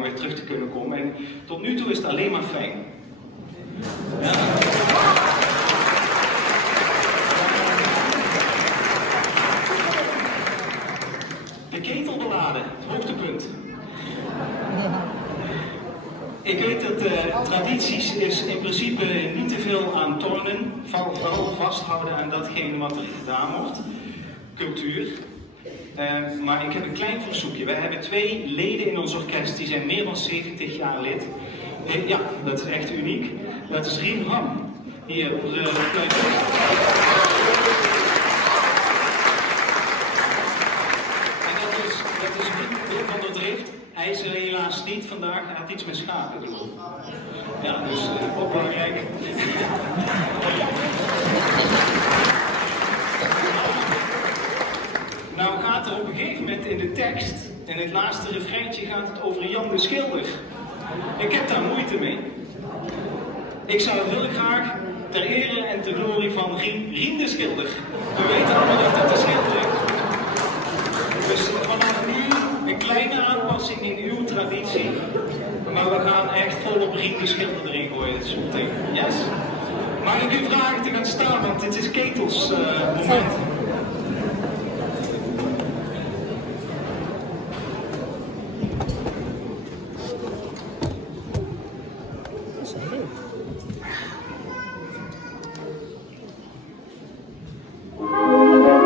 om weer terug te kunnen komen. En tot nu toe is het alleen maar fijn. Ja. De ketelballade, het hoogtepunt. Ik weet dat tradities is in principe niet te veel aan tornen, vooral vasthouden aan datgene wat er gedaan wordt. Cultuur. Maar ik heb een klein verzoekje. Wij hebben 2 leden in ons orkest, die zijn meer dan 70 jaar lid. Ja, dat is echt uniek. Dat is Rien Ham. Hier op de fluit. Dat is Wim van der Drift. Hij is er helaas niet vandaag. Hij had iets met schapen doen. Ja, dus ook belangrijk. Nou gaat er op een gegeven moment in de tekst, in het laatste refreintje gaat het over Jan de Schilder. Ik heb daar moeite mee. Ik zou heel graag ter ere en ter glorie van Rien de Schilder. We weten allemaal dat dat de schilder is. Dus vanaf nu een kleine aanpassing in uw traditie. Maar we gaan echt volop Rien de Schilder erin gooien. Dat is meteen. Yes? Mag ik u vragen te gaan staan, want dit is Ketels moment. Thank you.